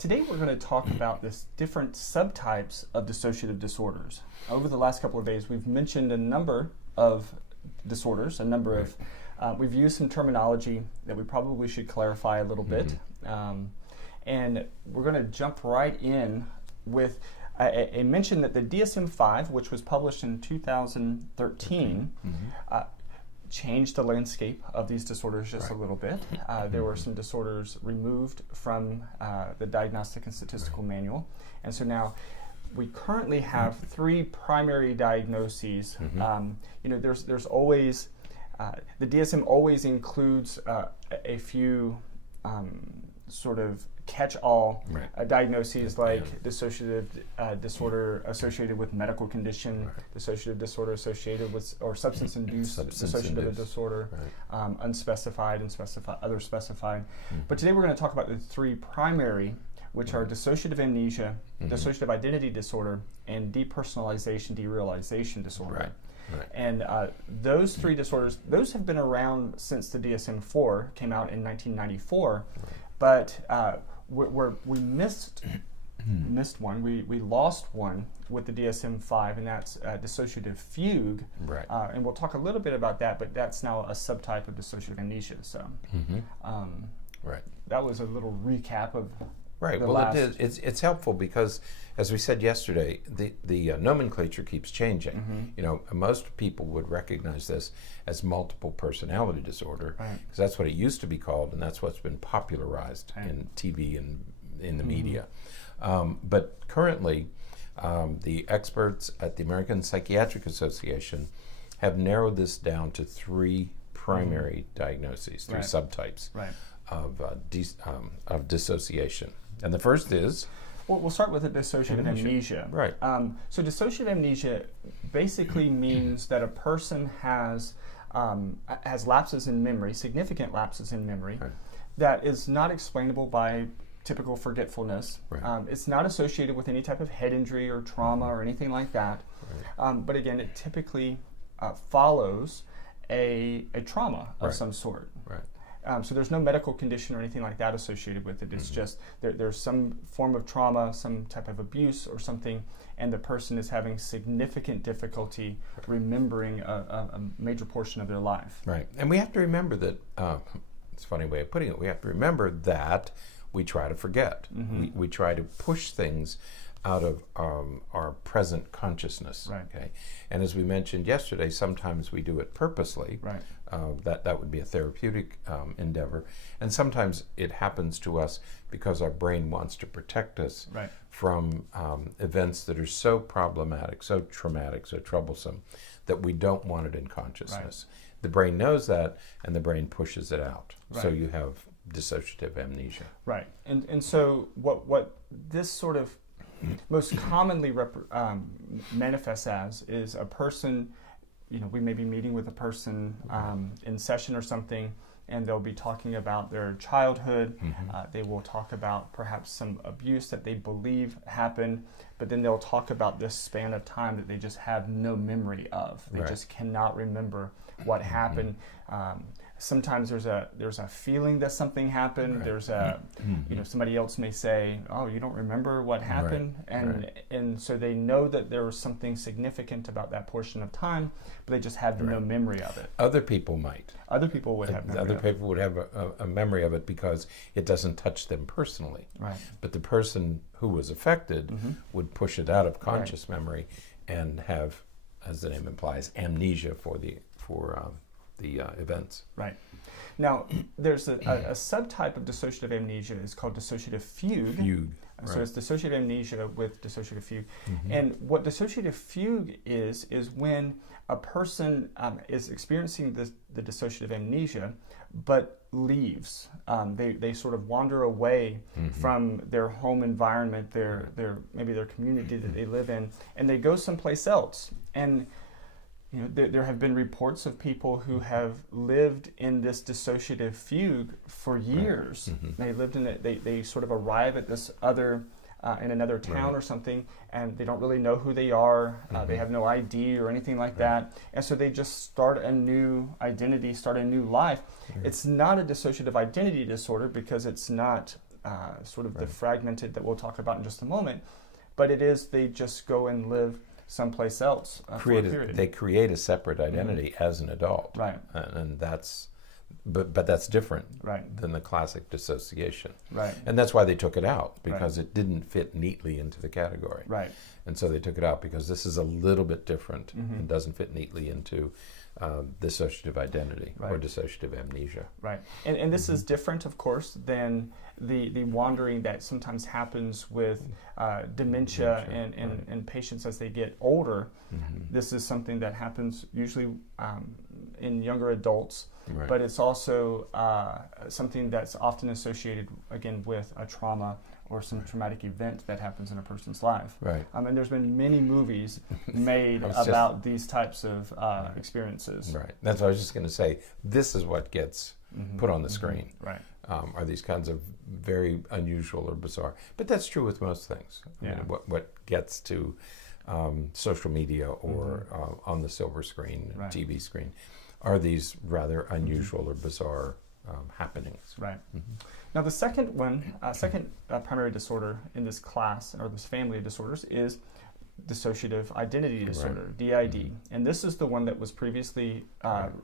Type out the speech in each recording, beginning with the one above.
Today we're going to talk about this different subtypes of dissociative disorders. Over the last couple of days, we've mentioned a number of disorders, we've used some terminology that we probably should clarify a little bit. And we're going to jump right in with a mention that the DSM-V, which was published in 2013, changed the landscape of these disorders just a little bit. There were some disorders removed from the Diagnostic and Statistical Manual. And so now we currently have three primary diagnoses. There's always, the DSM always includes a few sort of catch-all diagnoses like dissociative disorder associated with medical condition, dissociative disorder associated with, or substance-induced dissociative disorder, unspecified and other specified. But today we're going to talk about the three primary, which are dissociative amnesia, dissociative identity disorder, and depersonalization, derealization disorder. And those three disorders, those have been around since the DSM-IV came out in 1994, but we missed one. We lost one with the DSM-V, and that's dissociative fugue. And we'll talk a little bit about that, but that's now a subtype of dissociative amnesia. So that was a little recap of Well, it's helpful because, as we said yesterday, the nomenclature keeps changing. You know, most people would recognize this as multiple personality disorder because that's what it used to be called, and that's what's been popularized in TV and in the media. But currently, the experts at the American Psychiatric Association have narrowed this down to three primary diagnoses, three subtypes of dissociation. And the first is? Well, we'll start with the dissociative amnesia. So dissociative amnesia basically means that a person has lapses in memory, significant lapses in memory, that is not explainable by typical forgetfulness. It's not associated with any type of head injury or trauma or anything like that. But again, it typically follows a trauma of some sort. So there's no medical condition or anything like that associated with it. It's just there's some form of trauma, some type of abuse or something, and the person is having significant difficulty remembering a major portion of their life. And we have to remember that, it's a funny way of putting it, we have to remember that we try to forget. We try to push things out of our present consciousness. Okay, and as we mentioned yesterday, sometimes we do it purposely. That would be a therapeutic endeavor, and sometimes it happens to us because our brain wants to protect us from events that are so problematic, so traumatic, so troublesome that we don't want it in consciousness. The brain knows that, and the brain pushes it out. So you have dissociative amnesia. And so what this sort of most commonly manifests as is a person, we may be meeting with a person in session or something, and they'll be talking about their childhood. They will talk about perhaps some abuse that they believe happened, but then they'll talk about this span of time that they just have no memory of. They just cannot remember what happened. Sometimes there's a feeling that something happened. There's a somebody else may say, "Oh, you don't remember what happened," and so they know that there was something significant about that portion of time, but they just have no memory of it. Other people might. Other people would have memory. Other people would have a memory of it because it doesn't touch them personally. But the person who was affected would push it out of conscious memory and have, as the name implies, amnesia for the events. Now, there's a subtype of dissociative amnesia. It's called dissociative fugue. So it's dissociative amnesia with dissociative fugue. And what dissociative fugue is when a person is experiencing the dissociative amnesia, but leaves. They sort of wander away from their home environment, maybe their community that they live in, and they go someplace else. And there have been reports of people who have lived in this dissociative fugue for years. They lived in it. They sort of arrive at this other in another town or something, and they don't really know who they are. They have no ID or anything like that, and so they just start a new identity, start a new life. It's not a dissociative identity disorder because it's not sort of the fragmented that we'll talk about in just a moment, but it is they just go and live someplace else for a period. They create a separate identity as an adult, right? And that's, but that's different, right, than the classic dissociation, right? And that's why they took it out, because it didn't fit neatly into the category, right? And so they took it out because this is a little bit different and doesn't fit neatly into dissociative identity or dissociative amnesia. Right. And this is different, of course, than the wandering that sometimes happens with dementia and patients as they get older. This is something that happens usually in younger adults, but it's also something that's often associated, again, with a trauma or some traumatic event that happens in a person's life. Right. And there's been many movies made about these types of experiences. Right. That's what I was just going to say. This is what gets put on the screen. Right. Are these kinds of very unusual or bizarre. But that's true with most things. I mean, what gets to social media or on the silver screen, TV screen, are these rather unusual or bizarre happenings. Right. Now the second one, primary disorder in this class, or this family of disorders, is dissociative identity disorder, DID. And this is the one that was previously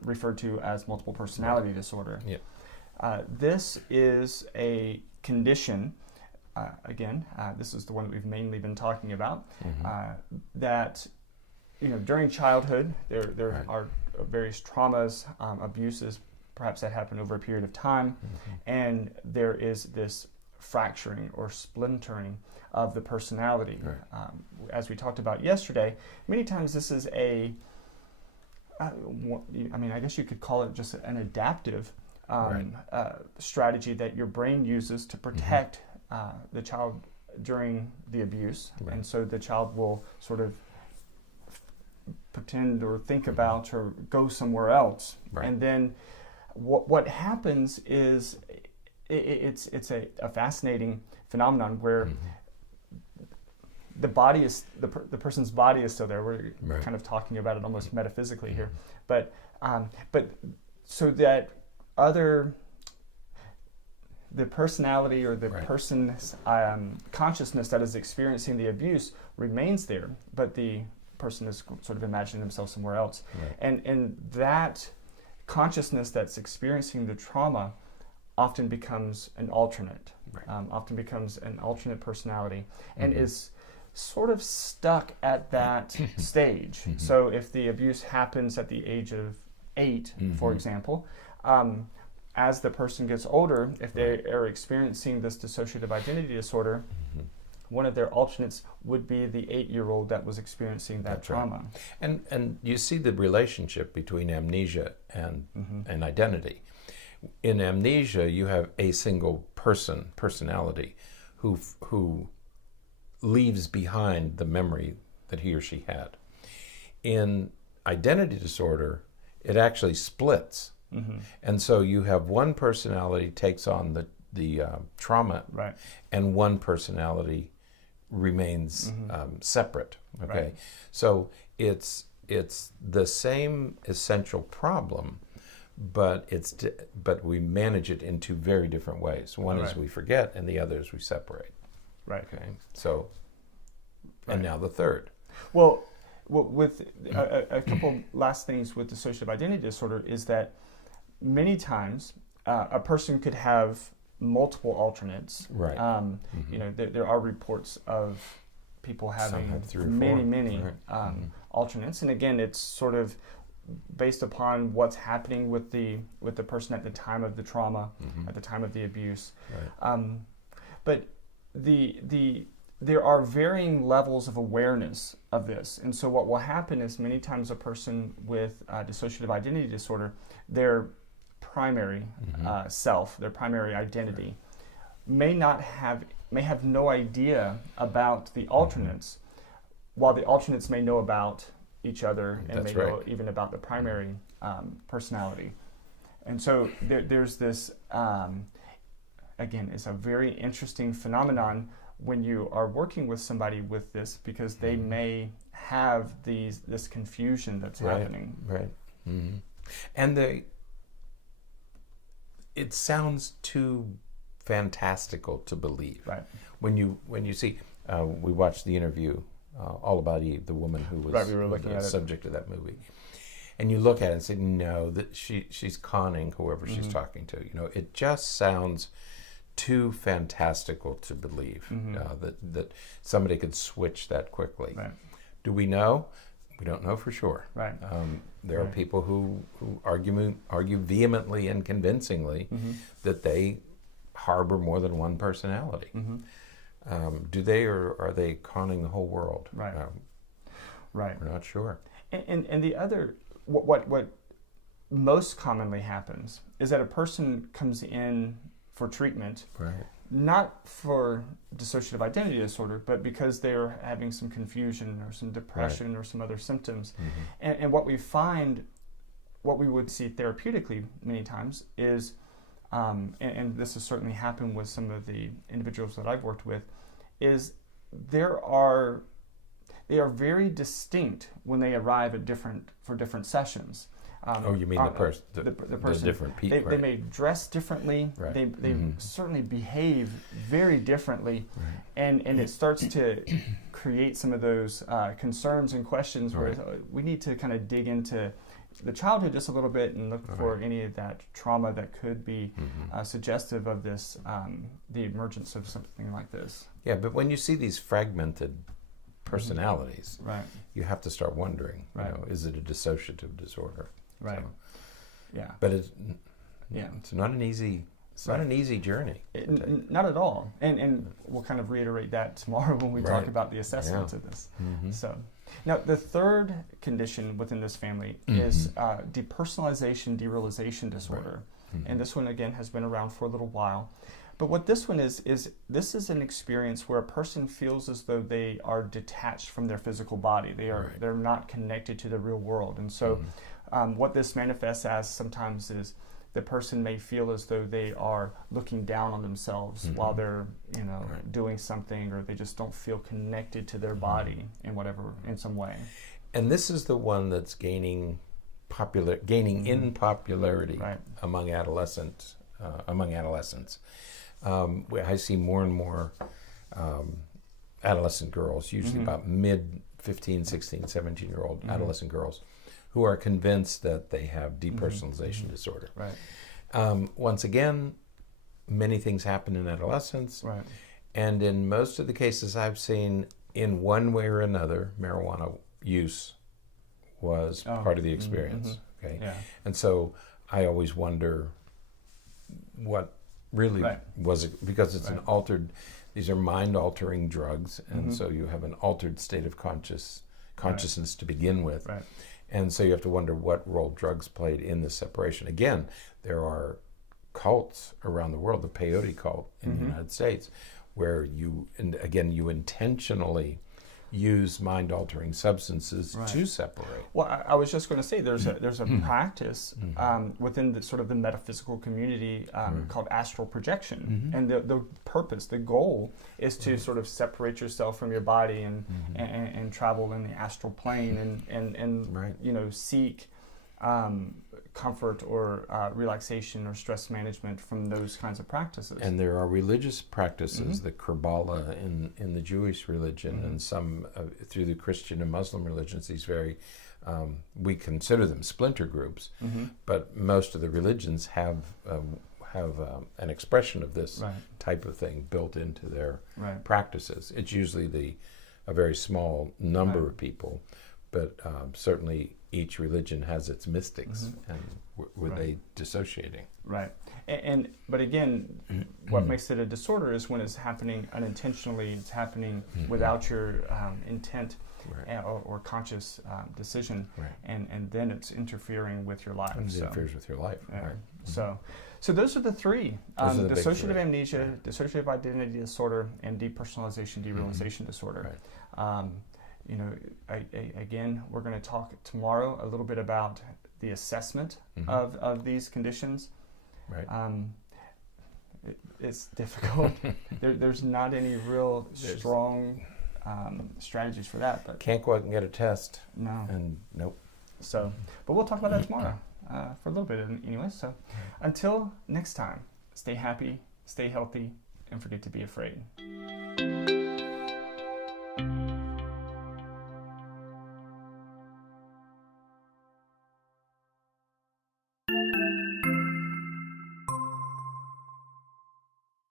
referred to as multiple personality disorder. This is a condition, again, this is the one that we've mainly been talking about, that during childhood there are various traumas, abuses, perhaps that happened over a period of time, and there is this fracturing or splintering of the personality. As we talked about yesterday, many times this is I guess you could call it just an adaptive strategy that your brain uses to protect the child during the abuse. And so the child will sort of pretend or think about or go somewhere else. And then what happens is it's a fascinating phenomenon where the body is the person's body is still there. We're kind of talking about it almost metaphysically here, but so that the personality or the person's consciousness that is experiencing the abuse remains there, but the person is sort of imagining themselves somewhere else, and that consciousness that's experiencing the trauma often becomes an alternate, personality, and is sort of stuck at that stage. So if the abuse happens at the age of 8, for example, as the person gets older, if they are experiencing this dissociative identity disorder, one of their alternates would be the 8-year-old that was experiencing that trauma. And you see the relationship between amnesia and identity. In amnesia, you have a single personality, who leaves behind the memory that he or she had. In identity disorder, it actually splits. And so you have one personality takes on the trauma, and one personality remains separate. So it's the same essential problem, but we manage it in 2 very different ways. One is we forget, and the other is we separate. So, and now the third. Well, with a couple last things with dissociative identity disorder is that many times a person could have multiple alternates. There are reports of people having many alternates, and again, it's sort of based upon what's happening with the person at the time of the trauma, at the time of the abuse. But there are varying levels of awareness of this, and so what will happen is many times a person with dissociative identity disorder, their primary self, their primary identity, may have no idea about the alternates, while the alternates may know about each other and know even about the primary personality. And so there's this, again, it's a very interesting phenomenon when you are working with somebody with this, because they may have this confusion that's happening. And it sounds too fantastical to believe. Right. When you see, we watched the interview, All About Eve, the woman who was we were looking the at subject of that movie. And you look at it and say, no, that she's conning whoever she's talking to. You know, it just sounds too fantastical to believe that somebody could switch that quickly. Right. Do we know? We don't know for sure. Right. There are people who argue vehemently and convincingly that they harbor more than one personality. Do they, or are they conning the whole world? Right. Right. We're not sure. And the other, what most commonly happens is that a person comes in for treatment, right, not for dissociative identity disorder, but because they're having some confusion or some depression or some other symptoms. And what we find, what we would see therapeutically many times is, and this has certainly happened with some of the individuals that I've worked with, is they are very distinct when they arrive at different sessions. You mean the person? The different people. They may dress differently. Right. They certainly behave very differently, and it starts to create some of those concerns and questions where we need to kind of dig into the childhood just a little bit and look for any of that trauma that could be suggestive of this, the emergence of something like this. Yeah, but when you see these fragmented personalities, you have to start wondering, you know, is it a dissociative disorder? Right. So, yeah. But it's not an easy. It's not an easy journey. Not at all. And we'll kind of reiterate that tomorrow when we talk about the assessments of this. So now the third condition within this family is depersonalization derealization disorder. And this one again has been around for a little while. But what this one is this is an experience where a person feels as though they are detached from their physical body. They're not connected to the real world. And so what this manifests as sometimes is the person may feel as though they are looking down on themselves while they're, doing something, or they just don't feel connected to their body in some way. And this is the one that's gaining in popularity among adolescents. I see more and more adolescent girls, usually about mid 15, 16, 17-year-old adolescent girls, who are convinced that they have depersonalization disorder. Right. Once again, many things happen in adolescence, and in most of the cases I've seen, in one way or another, marijuana use was part of the experience. Okay, and so I always wonder what really was it, because it's an altered. These are mind-altering drugs, and so you have an altered state of consciousness to begin with. Right. And so you have to wonder what role drugs played in this separation. Again, there are cults around the world, the peyote cult in the United States, where you intentionally use mind-altering substances to separate. Well, I was just going to say there's a practice within the sort of the metaphysical community called astral projection, and the purpose, the goal, is to sort of separate yourself from your body and travel in the astral plane and seek comfort or relaxation or stress management from those kinds of practices. And there are religious practices, the Kabbalah in the Jewish religion, and some through the Christian and Muslim religions. These very, we consider them splinter groups, but most of the religions have an expression of this type of thing built into their practices. It's usually a very small number of people, but certainly each religion has its mystics, and were they dissociating? Right. But again, what makes it a disorder is when it's happening unintentionally. It's happening without your intent or conscious decision, and then it's interfering with your life. It interferes with your life. Yeah. Right. So those are the three: dissociative amnesia, dissociative identity disorder, and depersonalization derealization disorder. Right. Again, we're going to talk tomorrow a little bit about the assessment of these conditions. Right. It's difficult. There's not any real strong strategies for that. But can't go out and get a test. No. And nope. So, but we'll talk about that tomorrow for a little bit anyway. So, until next time, stay happy, stay healthy, and forget to be afraid.